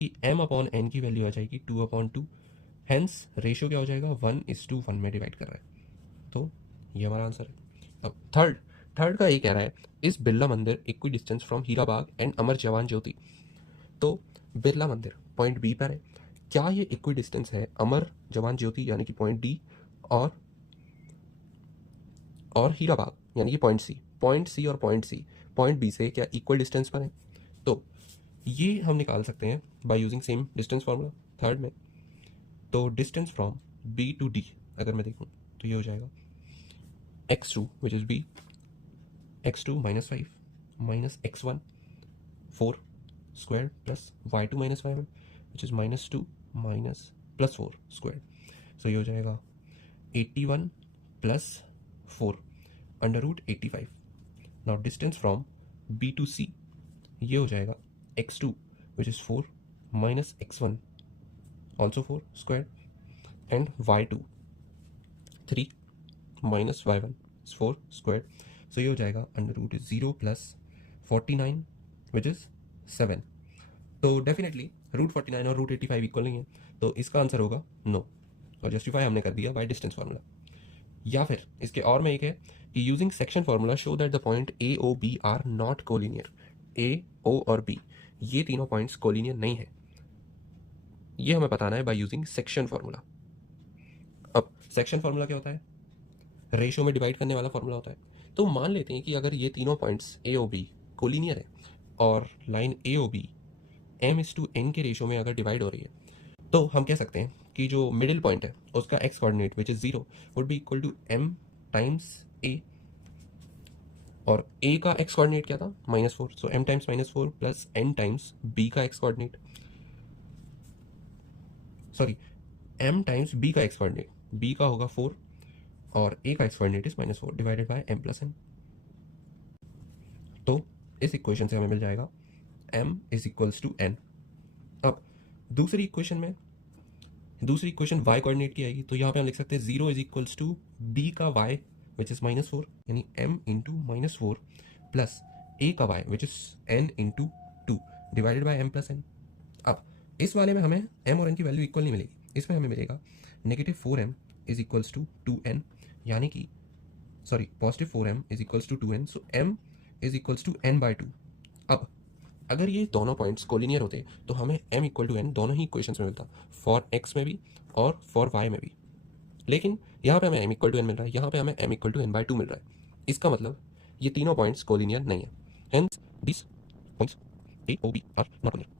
कि m upon n की value आ जाएगी 2/2। हेंस रेशियो क्या हो जाएगा, 1:1 में डिवाइड कर रहा है। तो ये हमारा आंसर है। अब थर्ड का ये कह रहा है, इस Birla Mandir equidistance from Hira Bagh and Amar Jawan Jyoti. तो बिरला मंदिर पॉइंट बी पर है, क्या ये इक्वी डिस्टेंस है अमर जवान ज्योति यानी कि पॉइंट डी और हीरा बाग यानी कि पॉइंट सी और पॉइंट बी से क्या इक्वल डिस्टेंस पर है। तो ये हम निकाल सकते हैं by using same distance formula third में। तो distance from B to D अगर मैं देखूँ तो ये हो जाएगा x2 which is b, x2 -5 minus x1 4 square plus y2 -y1 which is -2 minus plus 4 square. So ये हो जाएगा 81 plus 4 under root 85। Now distance from B to C ये हो जाएगा x2 which is 4 minus x1 also 4 square and y2 3 minus y1 4 square. So ये हो जाएगा under root 0 plus 49 which is 7। तो डेफिनेटली रूट 49 और रूट 85 इक्वल नहीं है, तो इसका आंसर होगा नो, और जस्टिफाई हमने कर दिया बाय डिस्टेंस फार्मूला। या फिर इसके और में एक है कि using section formula show that the point A O B are not collinear. A O और बी ये तीनों पॉइंट्स कोलिनियर नहीं है, ये हमें बताना है बाय यूजिंग सेक्शन फार्मूला। अब सेक्शन फार्मूला क्या होता है, रेशो में डिवाइड करने वाला फार्मूला होता है। तो मान लेते हैं कि अगर ये तीनों points A O B collinear है और लाइन ए ओ बी m/n के रेशो में अगर डिवाइड हो रही है, तो हम कह सकते हैं कि जो मिडिल पॉइंट है उसका x coordinate which is 0 would be equal to m times a, और a का x कोऑर्डिनेट क्या था, -4, so m times -4 plus n times b का x coordinate, sorry m times b का x कोऑर्डिनेट, b का होगा 4 और a का x coordinate is -4 divided by m plus n। तो इस इक्वेशन से हमें मिल जाएगा m is equals to n। अब दूसरी इक्वेशन y कोऑर्डिनेट की आएगी, तो यहाँ पे हम लिख सकते हैं 0 इज इक्वल्स टू b का y विच इज -4 यानी m इंटू -4 प्लस a का y which is n into 2 divided by m plus n। अब इस वाले में हमें m और n की वैल्यू इक्वल नहीं मिलेगी, इसमें हमें मिलेगा -4m is equals to 2n, यानी कि sorry +4m is equals to 2n, so m is equals to n/2। अब अगर ये दोनों पॉइंट्स कोलिनियर होते तो हमें m इक्वल टू n दोनों ही इक्वेशंस में मिलता, फॉर x में भी और फॉर y में भी। लेकिन यहाँ पे हमें m इक्वल टू n मिल रहा है, यहाँ पे हमें m इक्वल टू n/2 मिल रहा है। इसका मतलब ये तीनों पॉइंट्स कोलिनियर नहीं है, hence this points a o b are not collinear.